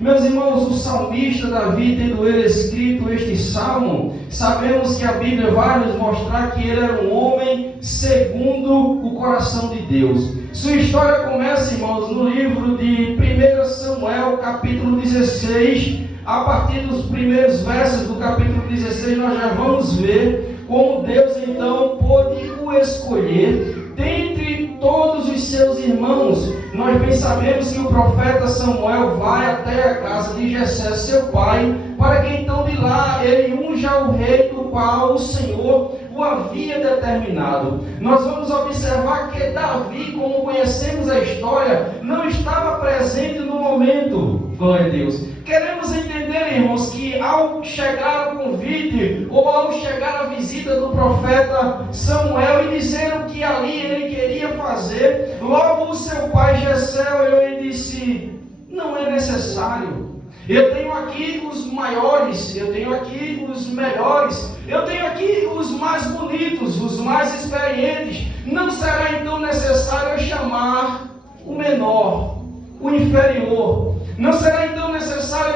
Meus irmãos, o salmista Davi, tendo ele escrito este salmo, sabemos que a Bíblia vai nos mostrar que ele era um homem segundo o coração de Deus. Sua história começa, irmãos, no livro de 1 Samuel, capítulo 16. A partir dos primeiros versos do capítulo 16, nós já vamos ver como Deus então pôde o escolher dentre todos os seus irmãos. Nós bem sabemos que o profeta Samuel vai até a casa de Jessé, seu pai, para que então de lá ele unja o rei do qual o Senhor o havia determinado. Nós vamos observar que Davi, como conhecemos a história, não estava presente no momento. Glória a Deus. Queremos entender, irmãos, que ao chegar o convite, ou ao chegar a visita do profeta Samuel e dizer o que ali ele queria fazer, logo o seu pai Jessé olhou e disse: não é necessário. Eu tenho aqui os maiores, eu tenho aqui os melhores, eu tenho aqui os mais bonitos, os mais experientes. Não será então necessário chamar o menor, o inferior. Não será então necessário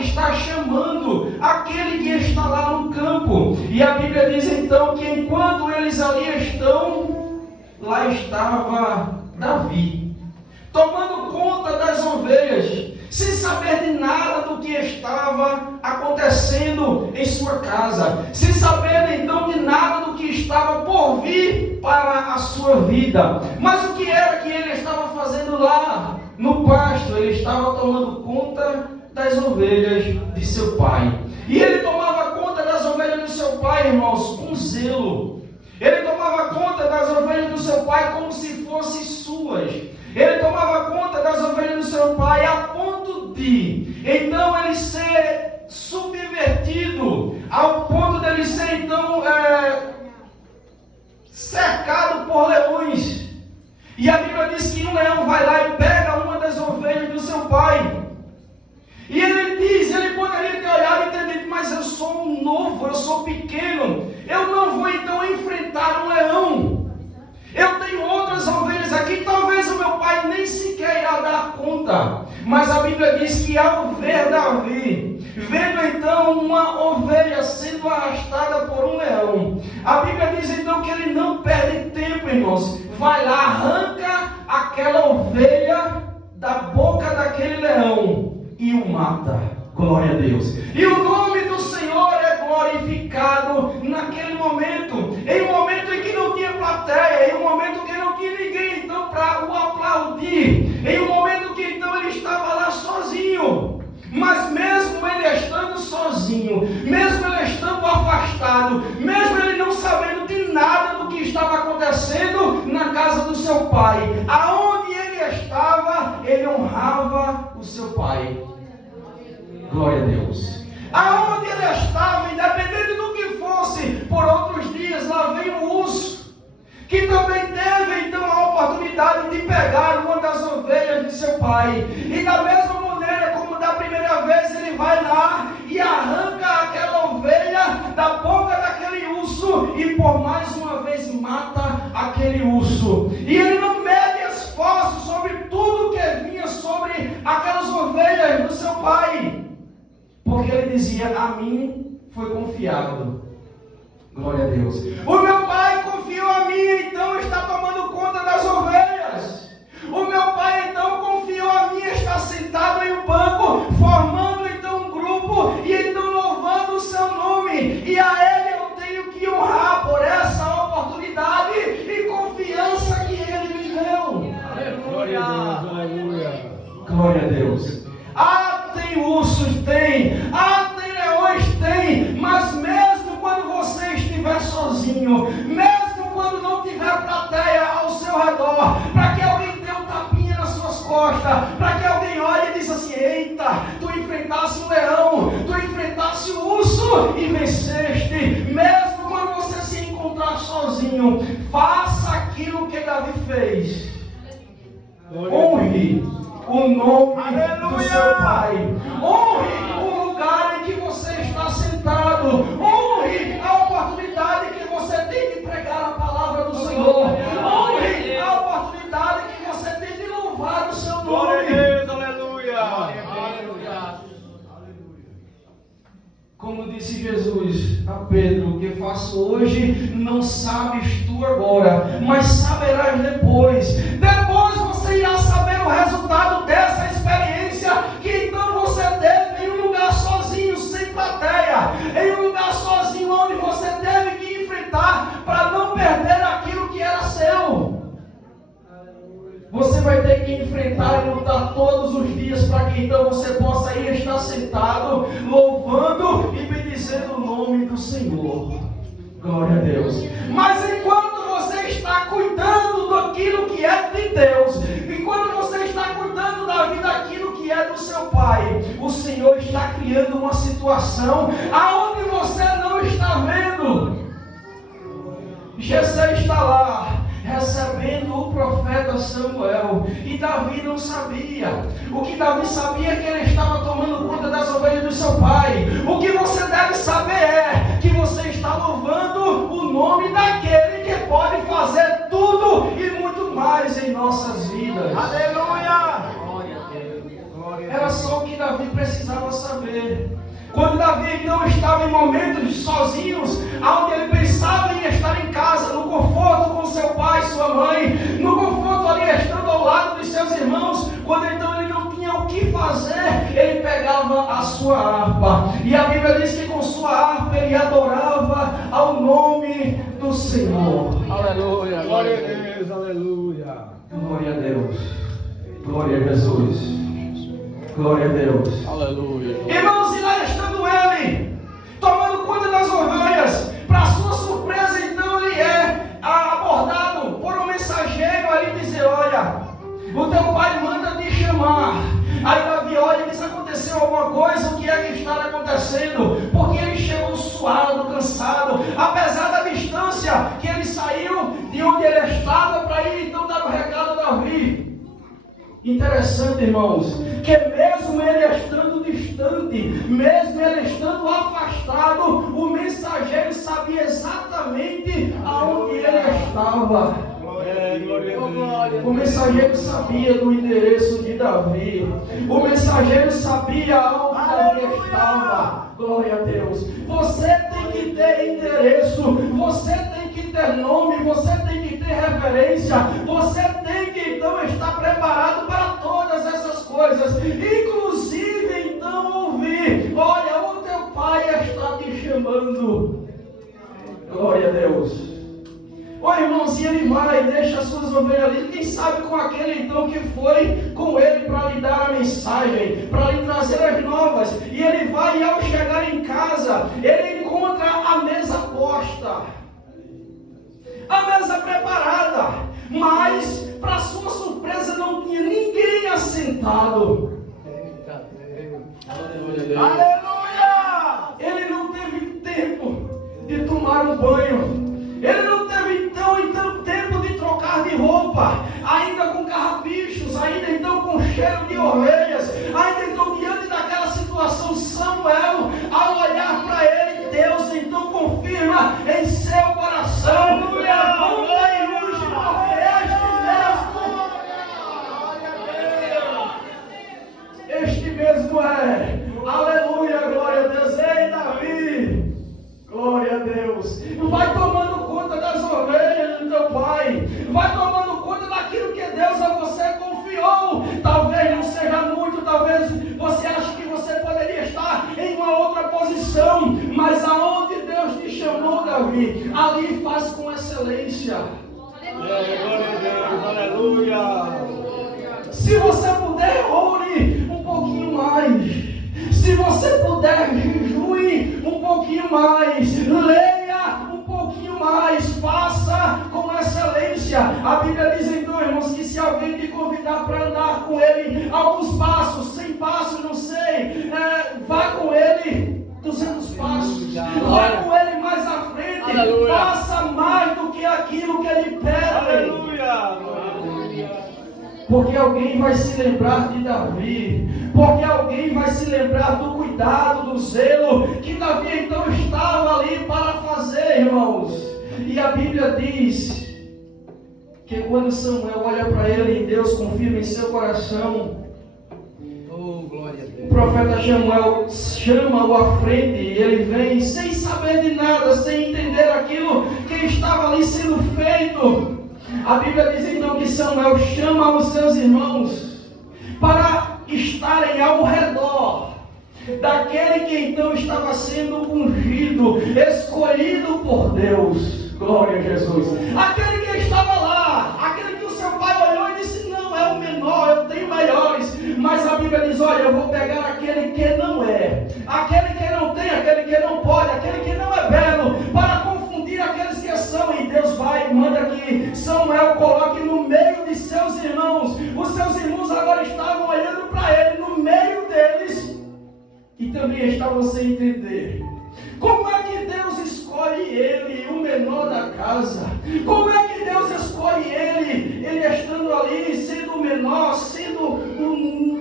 estar chamando aquele que está lá no campo. E a Bíblia diz então que enquanto eles ali estão, lá estava Davi, tomando conta das ovelhas, sem saber de nada do que estava acontecendo em sua casa, sem saber então de nada do que estava por vir para a sua vida. Mas o que era que ele estava fazendo lá no pasto? Ele estava tomando conta das ovelhas de seu pai. E ele tomava conta das ovelhas do seu pai, irmãos, com zelo. Ele tomava conta das ovelhas do seu pai como se fossem suas. Ele tomava conta das ovelhas do seu pai a ponto de, então, ele ser subvertido, ao ponto de ele ser, então, cercado por leões. E a Bíblia diz que um leão vai lá e pega uma das ovelhas do seu pai. E ele diz, ele poderia ter olhado e ter dito: mas eu sou um novo, eu sou pequeno, eu não vou então enfrentar um leão. Eu tenho outras ovelhas aqui, talvez o meu pai nem sequer irá dar conta. Mas a Bíblia diz que ao ver Davi, vendo então uma ovelha sendo arrastada por um leão, a Bíblia diz então que ele não perde tempo, irmãos. Vai lá, arranca aquela ovelha da boca daquele leão e o mata. Glória a Deus. E o nome do Senhor é glorificado naquele momento. Em um momento em que não tinha plateia, em um momento que não tinha ninguém então para o aplaudir, em um momento que então ele estava lá sozinho. Mas mesmo ele estando sozinho, mesmo ele estando afastado, mesmo ele não sabendo de nada do que estava acontecendo na casa do seu pai, aonde ele estava, ele honrava o seu pai. Glória a Deus. Aonde ele estava, independente do que fosse, por outros dias lá veio o urso, que também teve então a oportunidade de pegar uma das ovelhas de seu pai. E da mesma maneira como da primeira vez, ele vai lá e arranca aquela ovelha da boca daquele urso e por mais uma vez mata aquele urso. E ele não mede esforço sobre tudo que vinha sobre aquelas ovelhas do seu pai, porque ele dizia: a mim foi confiado. Glória a Deus. O meu pai confiou a mim, então está tomando conta das ovelhas. O meu pai então confiou a mim, está sentado em um banco, formando então um grupo e então louvando o seu nome. E a ele eu tenho que honrar por essa oportunidade e confiança que ele me deu. Glória a Deus, aleluia. Glória a Deus. Ah, tem ursos, tem. Ah, tem leões, tem. Mas mesmo quando você estiver sozinho, mesmo quando não tiver plateia ao seu redor, para que alguém dê um tapinha nas suas costas, para que alguém olhe e diz assim: eita, tu enfrentasse um leão, tu enfrentasse o urso e venceste. Mesmo quando você se encontrar sozinho, faça aquilo que Davi fez. Honre o nome do seu pai. Honre o lugar em que você está sentado. Honre a oportunidade que você tem de pregar a palavra do Senhor. Honre a oportunidade que você tem de louvar o seu nome. Glória a Deus, aleluia. Como disse Jesus a Pedro: o que faço hoje não sabes tu agora, mas saberás depois. Depois você irá saber o resultado dessa experiência que então você teve em um lugar sozinho, sem plateia, em um lugar sozinho onde você teve que enfrentar para não perder aquilo que era seu. Você vai ter que enfrentar e lutar todos os dias para que então você possa ir estar sentado, louvando e bendizendo o nome do Senhor. Glória a Deus. Mas enquanto você está cuidando daquilo que é de Deus, enquanto você está cuidando da vida daquilo que é do seu Pai, o Senhor está criando uma situação aonde você não está vendo. Jessé está lá recebendo o profeta Samuel, e Davi não sabia. O que Davi sabia é que ele estava tomando conta das ovelhas do seu pai. O que você deve saber é que você está louvando o nome daquele que pode fazer tudo e muito mais em nossas vidas. Aleluia! Era só o que Davi precisava saber. Quando Davi então estava em momentos sozinhos, onde ele pensava em estar em casa, no conforto com seu pai, sua mãe, no conforto ali estando ao lado de seus irmãos, quando então ele não tinha o que fazer, ele pegava a sua harpa. E a Bíblia diz que com sua harpa ele adorava ao nome do Senhor. Aleluia, glória a Deus, aleluia. Glória a Deus. Glória a Jesus. Glória a Deus. Aleluia. Irmãos, e lá estando ele, tomando conta das ovelhas, para sua surpresa, então ele é abordado por um mensageiro ali dizer: olha, o teu pai manda te chamar. Aí Davi olha e diz: aconteceu alguma coisa? O que é que está acontecendo? Porque ele chegou suado, cansado, apesar da distância que ele saiu de onde ele estava para ir então dar o recado a Davi. Interessante, irmãos, que mesmo ele estando distante, mesmo ele estando afastado, o mensageiro sabia exatamente aonde ele estava. O mensageiro sabia do endereço de Davi. O mensageiro sabia aonde Davi estava. Glória a Deus. Você tem que ter endereço, você tem que ter nome, você tem que ter referência, você tem que então estar preparado para todas essas coisas, inclusive então ouvir: olha, o teu pai está te chamando. Glória a Deus. Oi, irmãos, e ele vai e deixa as suas ovelhas ali, quem sabe com aquele então que foi com ele para lhe dar a mensagem, para lhe trazer as novas. E ele vai, e ao chegar em casa, ele encontra a mesa posta, a mesa preparada, mas para sua surpresa não tinha ninguém assentado. Aleluia! Ele não teve tempo de tomar um banho. Ele não teve então tempo de trocar de roupa, ainda com carrapichos, ainda então com cheiro de ovelhas, ainda então diante daquela situação. Samuel, ao olhar para ele, Deus então confirma em seu coração: levanta e unge, porque este mesmo é. Aleluia, glória a Deus. Ei, Davi, glória a Deus. Vai tomando conta das ovelhas do teu pai, vai tomando conta daquilo que Deus a você confiou. Talvez não seja muito, talvez você ache que você poderia estar em uma outra posição, mas aonde Deus te chamou, Davi, ali faz com excelência. Glória a Deus, aleluia. Se você puder, ore um pouquinho mais. Se você puder, jejue um pouquinho mais, leia um pouquinho mais, faça com excelência. A Bíblia diz então, irmãos, que se alguém te convidar para andar com ele alguns passos, 100 passos, não sei, vá com ele 200 passos, vá com ele mais à frente. Aleluia. Faça mais do que aquilo que ele pede. Aleluia. Porque alguém vai se lembrar de Davi, porque alguém vai se lembrar do cuidado, do zelo que Davi então estava ali para fazer, irmãos. E a Bíblia diz que quando Samuel olha para ele, Deus confirma em seu coração: oh, glória a Deus. O profeta Samuel chama-o à frente e ele vem sem saber de nada, sem entender aquilo que estava ali sendo feito. A Bíblia diz então que Samuel chama os seus irmãos para estarem ao redor daquele que então estava sendo ungido, escolhido por Deus. Glória a Jesus. Aquele que estava lá, aquele que o seu pai olhou e disse: não, é o menor, eu tenho maiores. Mas a Bíblia diz: olha, eu vou pegar aquele que não é, aquele que não tem, aquele que não pode, aquele que não é belo, para confundir aqueles que são. E Deus vai e manda que Samuel coloque no meio de seus irmãos. Os seus irmãos agora estavam olhando para ele, no meio deles, e também estavam sem entender. Como é que Deus escolhe ele, o menor da casa? Como é que Deus escolhe ele estando ali, sendo o menor, sendo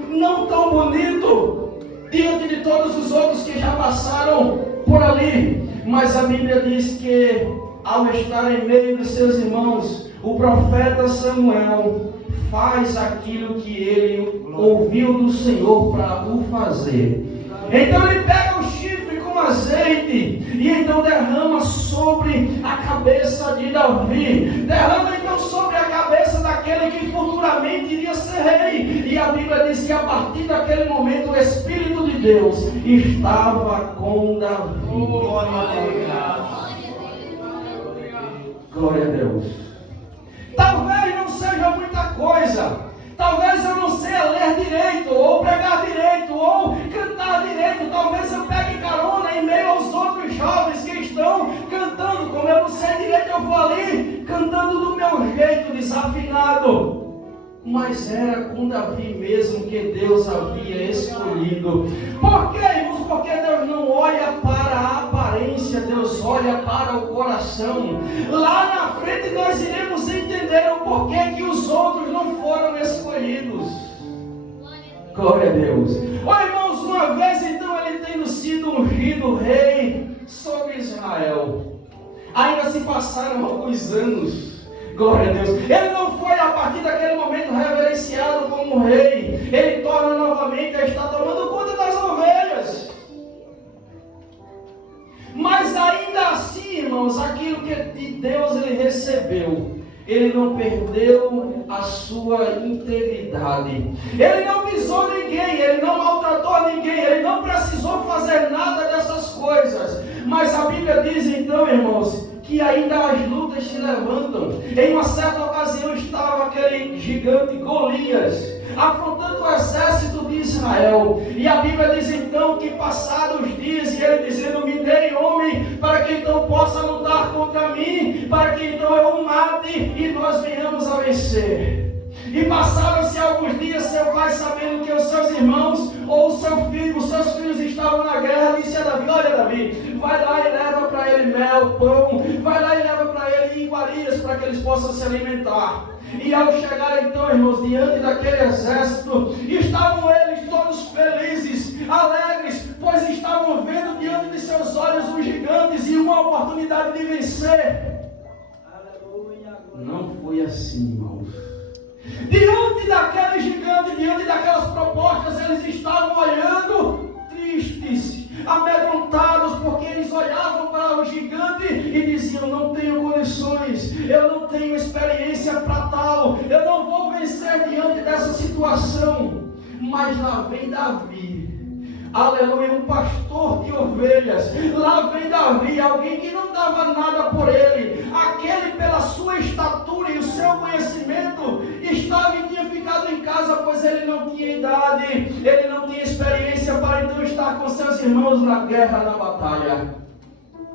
não tão bonito, diante de todos os outros que já passaram por ali? Mas a Bíblia diz que, ao estar em meio dos seus irmãos, o profeta Samuel faz aquilo que ele ouviu do Senhor para o fazer. Então ele pega o chifre com azeite e então derrama sobre a cabeça de Davi. Derrama então sobre a cabeça daquele que futuramente iria ser rei. E a Bíblia diz que a partir daquele momento o Espírito de Deus estava com Davi. Glória a Deus. Talvez não seja muita coisa. Talvez eu não sei ler direito, ou pregar direito, ou cantar direito. Talvez eu pegue carona em meio aos outros jovens que estão cantando. Como eu não sei direito, eu vou ali cantando do meu jeito, desafinado. Mas era com Davi mesmo que Deus havia escolhido. Por quê, irmãos? Porque Deus não olha para a aparência, Deus olha para o coração. Lá na frente nós iremos entender o porquê que os outros não foram escolhidos. Glória a Deus. Irmãos, uma vez então ele tendo sido ungido rei sobre Israel, ainda se passaram alguns anos. Glória a Deus. Ele não foi a partir daquele momento reverenciado como rei. Ele torna novamente a estar tomando conta das ovelhas. Mas ainda assim, irmãos, aquilo que de Deus ele recebeu, ele não perdeu a sua integridade. Ele não pisou ninguém, ele não maltratou ninguém, ele não precisou fazer nada dessas coisas. Mas a Bíblia diz então, irmãos, que ainda as lutas se levantam. Em uma certa ocasião estava aquele gigante Golias afrontando o exército de Israel. E a Bíblia diz então que passados os dias, e ele dizendo: me dê homem para que então possa lutar contra mim, para que então eu o mate e nós venhamos a vencer. E passaram-se alguns dias, seu pai, sabendo que os seus irmãos ou o seu filho, os seus filhos estavam na guerra, disse a Davi: olha, Davi, vai lá e leva para ele mel, pão, vai lá e leva para ele iguarias para que eles possam se alimentar. E ao chegar então, irmãos, diante daquele exército, estavam eles todos felizes, alegres, pois estavam vendo diante de seus olhos os gigantes e uma oportunidade de vencer. Não foi assim, irmãos. Diante daquele gigante, diante daquelas propostas, eles estavam olhando tristes, amedrontados, porque eles olhavam para o gigante e diziam: não tenho condições, eu não tenho experiência para tal, eu não vou vencer diante dessa situação. Mas lá vem Davi, aleluia, um pastor de ovelhas. Lá vem Davi, alguém que não dava nada por ele, aquele pela sua estatura e o seu conhecimento estava e tinha ficado em casa, pois ele não tinha idade, ele não tinha experiência para então estar com seus irmãos na guerra, na batalha.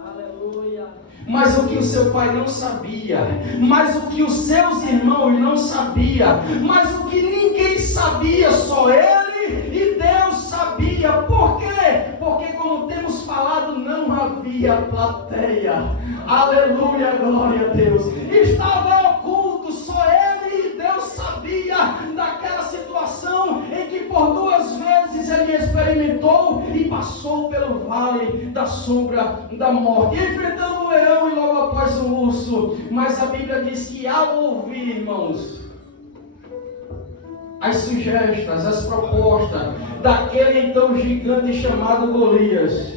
Aleluia. Mas o que o seu pai não sabia, mas o que os seus irmãos não sabiam, mas o que ninguém sabia, só ele e Deus sabia. Por quê? Porque, como temos falado, não havia plateia. Aleluia, glória a Deus. Estava oculto, só ele e Deus sabia daquela situação em que por 2 vezes ele experimentou e passou pelo vale da sombra da morte, enfrentando o leão e logo após o urso. Mas a Bíblia diz que ao ouvir, irmãos, as sugestas, as propostas daquele então gigante chamado Golias,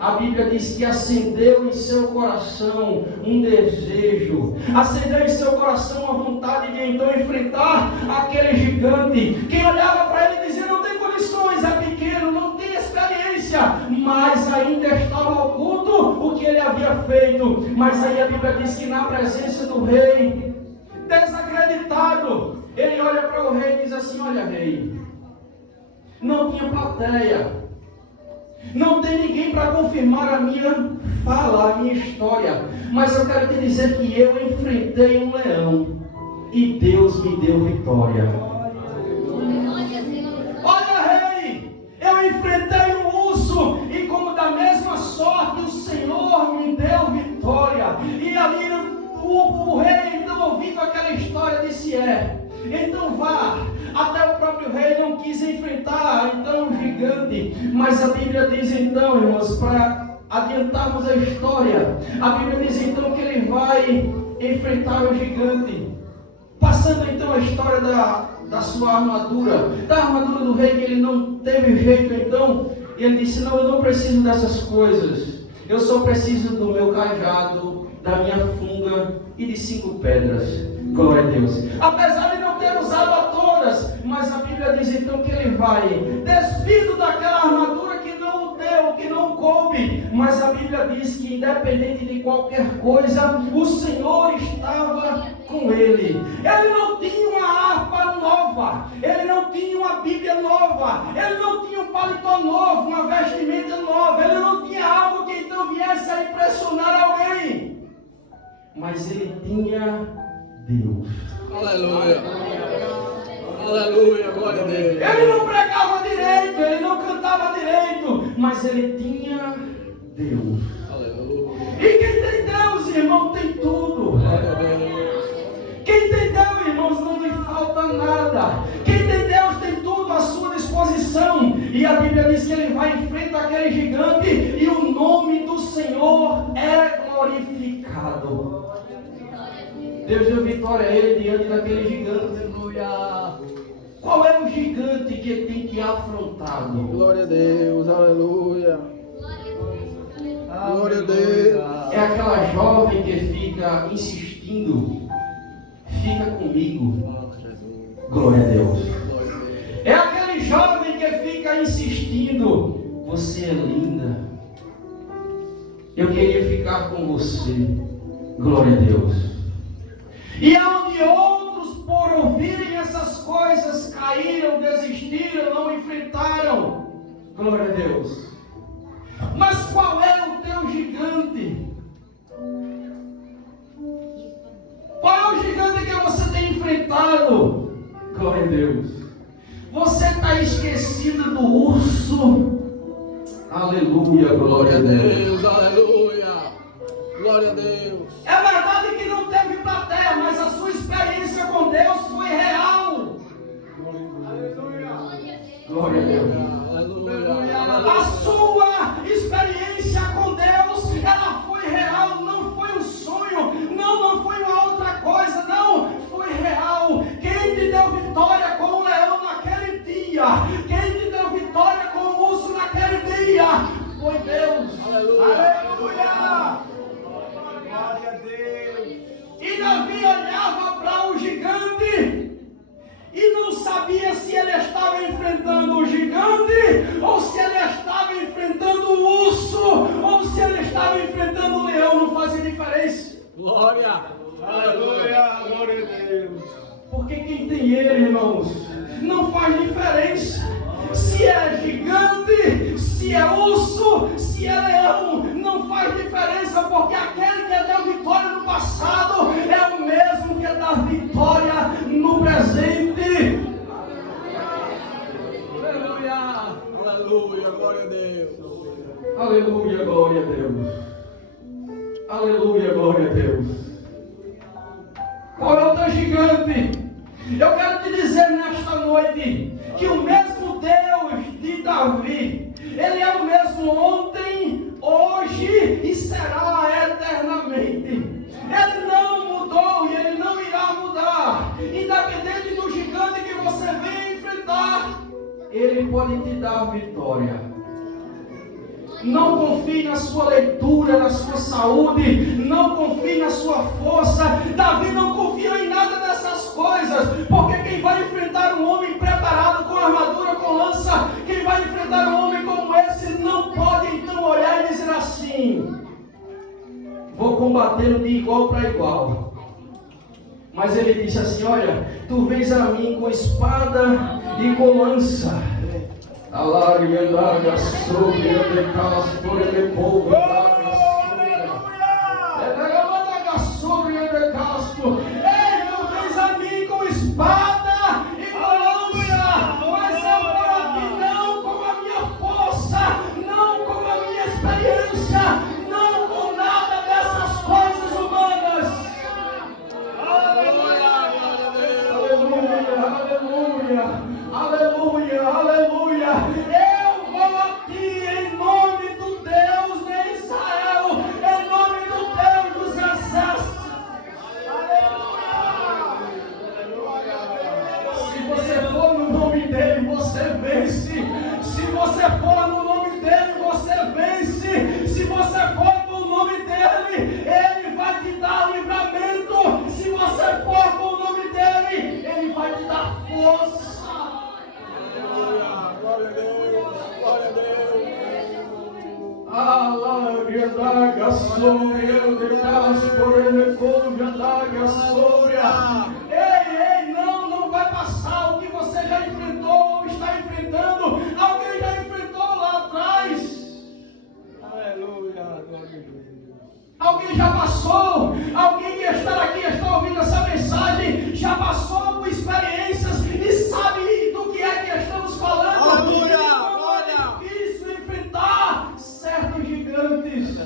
a Bíblia diz que acendeu em seu coração um desejo, acendeu em seu coração a vontade de então enfrentar aquele gigante. Quem olhava para ele dizia: não tem condições, é pequeno, não tem experiência, mas ainda estava oculto o que ele havia feito. Mas aí a Bíblia diz que na presença do rei, desacreditado, ele olha para o rei e diz assim: olha, rei, não tinha plateia, não tem ninguém para confirmar a minha fala, a minha história, mas eu quero te dizer que eu enfrentei um leão e Deus me deu vitória. Olha, rei, eu enfrentei um urso e como da mesma sorte o Senhor me deu vitória. E ali o rei, então, ouvindo aquela história, disse: então vá. Até o próprio rei não quis enfrentar então o gigante. Mas a Bíblia diz então, irmãos, para adiantarmos a história, a Bíblia diz então que ele vai enfrentar o gigante. Passando então a história da sua armadura, da armadura do rei, que ele não teve jeito então. Ele disse: não, eu não preciso dessas coisas. Eu só preciso do meu cajado, da minha funga e de 5 pedras. Glória a Deus. Apesar de não ter usado a todas, mas a Bíblia diz então que ele vai despido daquela armadura que não o deu, que não coube. Mas a Bíblia diz que independente de qualquer coisa, o Senhor estava com ele. Ele não tinha uma harpa nova, ele não tinha uma Bíblia nova, ele não tinha um paletó novo, uma vestimenta nova, ele não tinha algo que então viesse a impressionar alguém. Mas ele tinha Deus. Aleluia. Aleluia, glória a Deus. Ele não pregava direito, ele não cantava direito, mas ele tinha Deus. Aleluia. E quem tem Deus, irmão, tem tudo. Glória a Deus. Quem tem Deus, irmãos, não lhe falta nada. Quem tem Deus tem tudo à sua disposição. E a Bíblia diz que ele vai em frente àquele gigante e o nome do Senhor é glorificado. Deus deu vitória a ele diante daquele gigante. Aleluia. Qual é o gigante que ele tem que afrontar? Glória a Deus, aleluia. Glória a Deus. É aquela jovem que fica insistindo: fica comigo. Glória a Deus. É aquele jovem que fica insistindo: você é linda, eu queria ficar com você. Glória a Deus. E aonde outros, por ouvirem essas coisas, caíram, desistiram, não enfrentaram. Glória a Deus. Mas qual é o teu gigante? Qual é o gigante que você tem enfrentado? Glória a Deus. Você está esquecido do urso? Aleluia, glória a Deus. Aleluia. Glória a Deus. É verdade que não teve plateia, mas a sua experiência com Deus foi real. Aleluia. Glória a Deus. Aleluia. A sua experiência com Deus, ela foi real, não foi um sonho, não foi uma outra coisa, não, foi real. Quem te deu vitória com o leão naquele dia, quem te deu vitória com o urso naquele dia, foi Deus. Aleluia. Aleluia. Glória a Deus. E Davi olhava para o gigante e não sabia se ele estava enfrentando o gigante, ou se ele estava enfrentando o urso, ou se ele estava enfrentando o leão. Não fazia diferença. Glória. Aleluia. Glória a Deus. Porque quem tem ele, irmãos, não faz diferença. Se é gigante, se é urso, se é leão, não faz diferença, porque aquele que deu vitória no passado é o mesmo que dá vitória no presente. Aleluia. Aleluia. Glória a Deus. Aleluia, glória a Deus. Aleluia, glória a Deus. Qual é o teu gigante? Eu quero te dizer nesta noite que o mesmo Deus de Davi, ele é o mesmo ontem, hoje e será eternamente. Ele não mudou e ele não irá mudar. Independente do gigante que você vê pode te dar vitória. Não confie na sua leitura, na sua saúde, não confie na sua força. Davi não confiou em nada dessas coisas, porque quem vai enfrentar um homem preparado com armadura, com lança, quem vai enfrentar um homem como esse, não pode então olhar e dizer assim: vou combatê-lo de igual para igual. Mas ele disse assim: olha, tu vens a mim com espada e com lança. Alarimendaga sobre a castor de povo. Sobre a castor. Ei, tu vens a mim com espada e com lança. Mas eu vou aqui não com a minha força, não com a minha experiência, não com nada dessas coisas humanas. Aleluia, aleluia, aleluia. Eu vou aqui em nome do Deus de Israel, em nome do Deus dos exércitos. Se você for no nome dele, você vence. Se você for no nome dele, você vence. Se você for no nome dele, ele vai te dar livramento. Se você for com o nome dele, ele vai te dar força. Glória a Deus, glória a Deus. Alariadaga sobre de castor ele convidaga sobre. Ei, não vai passar o que você já enfrentou ou está enfrentando. Alguém já enfrentou lá atrás. Aleluia, glória a Deus. Alguém já passou. Alguém que está aqui, está ouvindo essa mensagem, já passou por experiências e sabe do que é que estamos falando. Aleluia, É difícil enfrentar certos gigantes.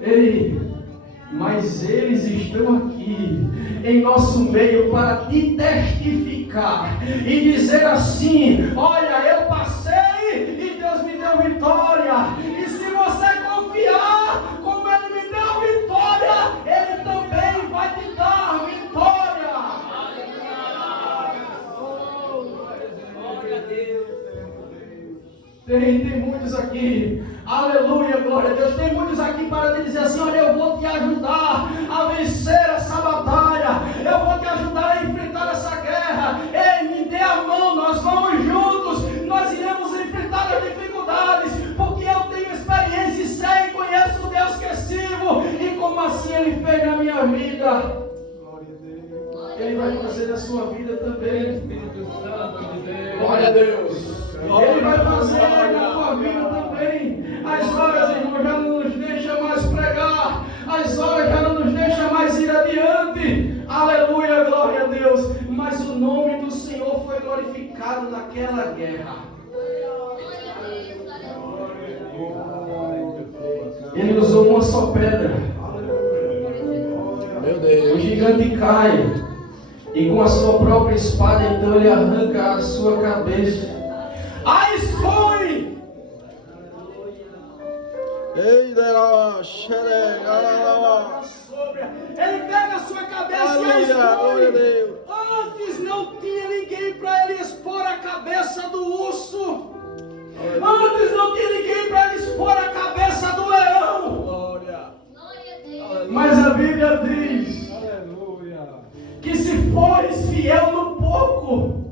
Ei, mas eles estão aqui em nosso meio para te testificar e dizer assim: olha, eu passei e Deus me deu vitória. E se você confiar, como ele me deu vitória, ele também vai te dar vitória. Tem muitos aqui, aleluia, glória a Deus. Tem muitos aqui para te dizer assim: olha, eu vou te ajudar a vencer essa batalha, eu vou te ajudar a enfrentar essa guerra. Ei, me dê a mão, nós vamos juntos, nós iremos enfrentar as dificuldades, porque eu tenho experiência e sei e conheço o Deus que sirvo, e como assim ele fez na minha vida, ele vai fazer na sua vida também. Espírito Santo de Deus. Glória a Deus. Ele vai fazer na tua vida também. As horas, irmão, já não nos deixa mais pregar. As horas já não nos deixa mais ir adiante. Aleluia, glória a Deus. Mas o nome do Senhor foi glorificado naquela guerra. Ele usou uma só pedra. Meu Deus. O gigante cai. E com a sua própria espada, então ele arranca a sua cabeça. A expõe! Ei, Ele pega a sua cabeça e a expõe. Antes não tinha ninguém para ele expor a cabeça do urso. Antes não tinha ninguém para ele expor a cabeça do leão. Glória. Mas a Bíblia diz que se fores fiel no pouco,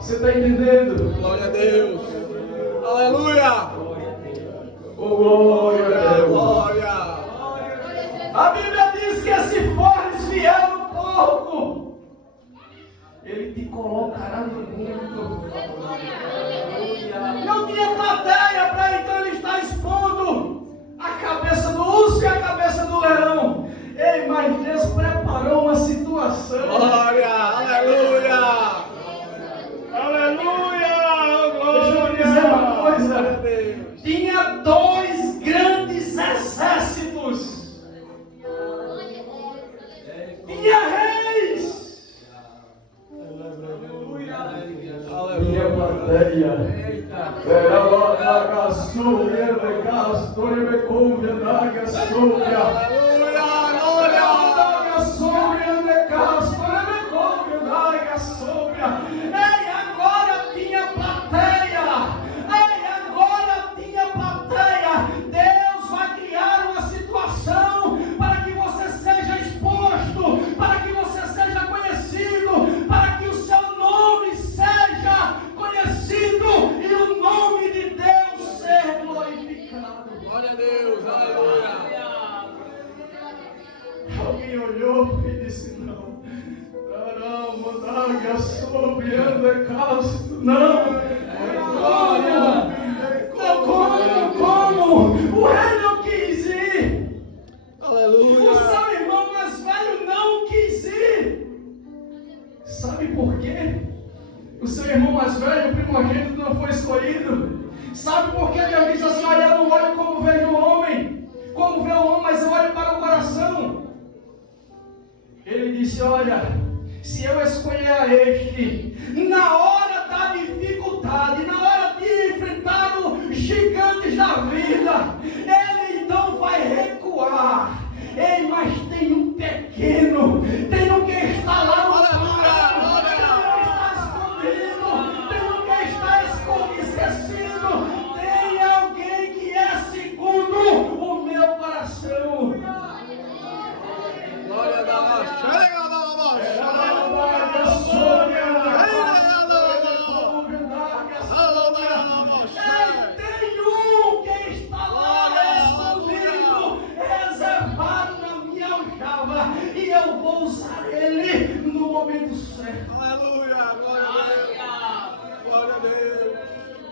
você está entendendo? Glória a Deus. Aleluia. Oh, glória a Deus. Glória. A Bíblia diz que se fores fiel no pouco, ele te colocará no muito. Não tinha plateia para então ele estar expondo a cabeça do urso e a cabeça do leão. Ei, mas Deus preparou uma situação. Glória. Aleluia. Aleluia. Deixa eu dizer uma coisa. Deus. Tinha dois grandes exércitos. Tinha reis. Minha plateia. copiando é cáustico. Não. Como? O rei não quis ir. Aleluia. O seu irmão mais velho não quis ir. Sabe por quê? O seu irmão mais velho, o primogênito, não foi escolhido. Sabe por quê? Deus disse assim: olha, eu não olho como vejo o homem, como vê o homem, mas eu olho para o coração. Ele disse: olha, se eu escolher a este, na hora da dificuldade, na hora de enfrentar os gigantes da vida, ele então vai recuar. Ei, mas tem um pequeno, tem um que está lá no altar, tem um que está esquecido, tem alguém que é segundo o meu coração. Glória a Deus. Chega da Tem um que está lá escondido, reservado na minha aljava, e eu vou usar ele no momento certo. Aleluia. Glória a Deus.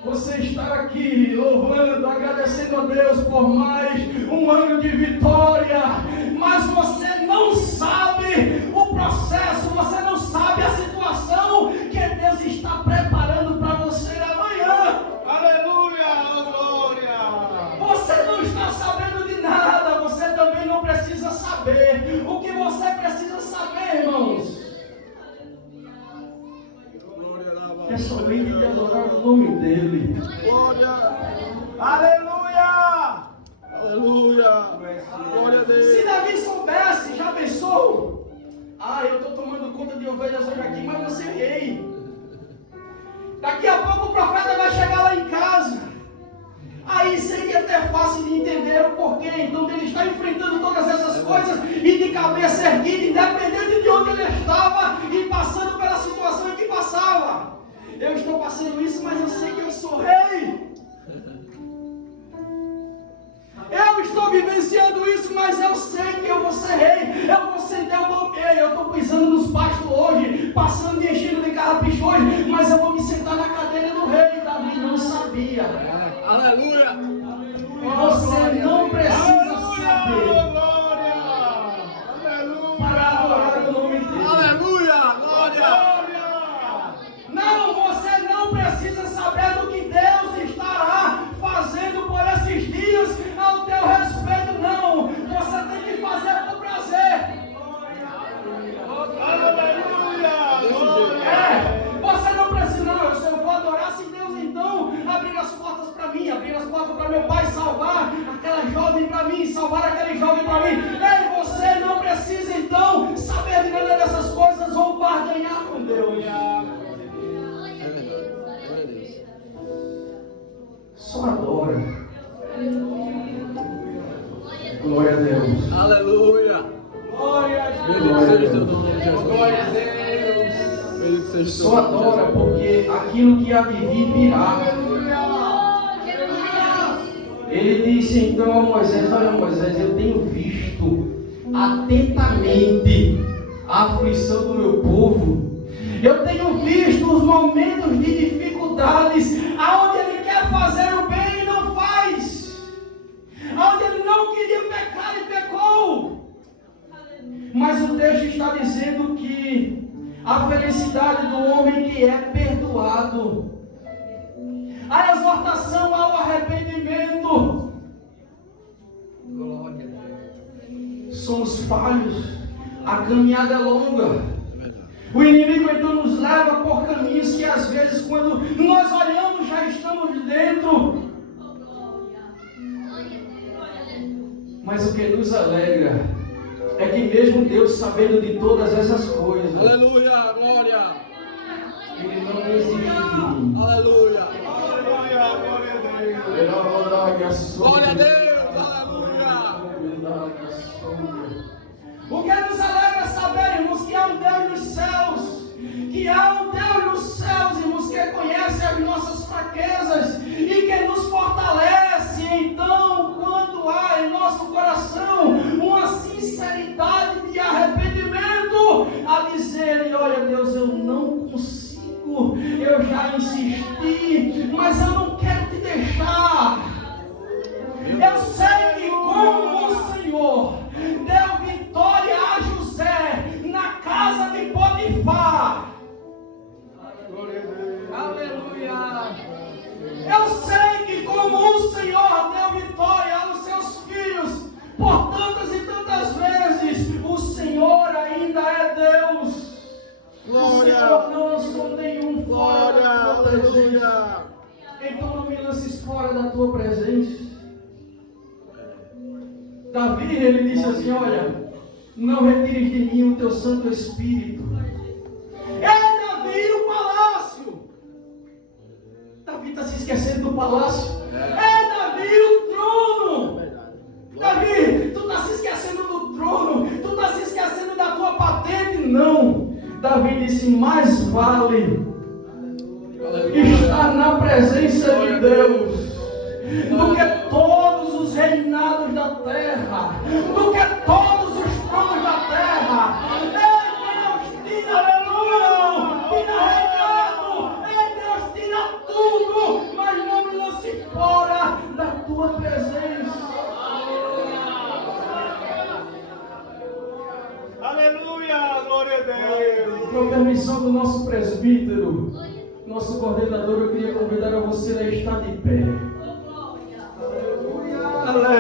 Você está aqui louvando, agradecendo a Deus por mais um ano de vitória, mas você não sabe o processo, você não sabe a situação que Deus está preparando para você amanhã. Aleluia. Glória. Você não está sabendo de nada, você também não precisa saber. O que você precisa saber, irmãos, é somente de adorar o nome dele. Glória. Aleluia. Aleluia. Glória a Deus. Se Davi soubesse, já pensou? Eu estou tomando conta de ovelhas hoje aqui, mas você é rei. Daqui a pouco o profeta vai chegar lá em casa. Aí seria até fácil de entender o porquê. Então ele está enfrentando todas essas coisas e de cabeça erguida, independente de onde ele estava e passando pela situação em que passava. Eu estou passando isso, mas eu sei que eu sou rei. Eu estou vivenciando isso, mas eu sei que eu vou ser rei. Eu vou sentar, eu estou pisando nos pastos hoje, passando e enchendo de carrapicho hoje, mas eu vou me sentar na cadeira do rei. Davi não sabia. Aleluia. Você não precisa saber Aleluia. para adorar o nome dele. Aleluia. Glória. Não, você não precisa saber do que Deus estará fazendo por esses dias ao teu respeito, não. Você tem que fazer por prazer. Aleluia. Você não precisa, não. Eu só vou adorar se Deus então abrir as portas para mim, abrir as portas para meu pai, salvar aquela jovem para mim, salvar aquele jovem para mim. Ei, você não precisa então saber de nada dessas coisas ou barganhar com Deus. Só adora. Glória a Deus. Aleluia. Glória a Bendito seja teu Deus. nome, Jesus. Glória a Deus. Bendito seja teu Só nome. adora porque aquilo que há de vir virá. Ele disse então a Moisés: olha, Moisés, eu tenho visto atentamente a aflição do meu povo. Eu tenho visto os momentos de dificuldades, aonde ele quer fazer o bem e não faz, aonde ele não queria pecar e pecou. Mas o texto está dizendo que a felicidade do homem que é perdoado, a exortação ao arrependimento. Glória a Deus. Somos falhos, a caminhada é longa. O inimigo então nos leva por caminhos que às vezes quando nós olhamos já estamos dentro. Mas o que nos alegra é que mesmo Deus sabendo de todas essas coisas, Aleluia. Glória. Ele não desiste de mim. Aleluia. Glória Glória a Deus. Aleluia. O que nos alegra saber, irmãos, que há um Deus nos céus, que há um Deus nos céus, irmãos, que conhece as nossas fraquezas e que nos fortalece. Então, quando há em nosso coração uma sinceridade de arrependimento, a dizer: olha, Deus, eu não consigo já insisti, mas eu não quero te deixar. Eu sei que como o Senhor deu vitória a José na casa de Potifar. Aleluia. Eu sei que como o Senhor deu vitória aos seus filhos por tantas e tantas vezes, o Senhor ainda é Deus. Glória. O Senhor não lançou nenhum fora da tua presença. Aleluia. Então não me lances fora da tua presença. Davi, ele disse assim: olha, não retires de mim o teu Santo Espírito. É Davi o palácio. Davi está se esquecendo do palácio. É Davi o trono. Davi, tu está se esquecendo do trono. Tu está se esquecendo da tua patente. Não. Davi disse: mais vale estar na presença de Deus do que todos os reinados da terra, do que todos os tronos da terra. Ei, Deus, tira, aleluia, tira reinado. Ei, Deus, tira tudo, mas não me lance fora da tua presença. Aleluia, glória a Deus. Com permissão do nosso presbítero, nosso coordenador, eu queria convidar a você a estar de pé. Aleluia.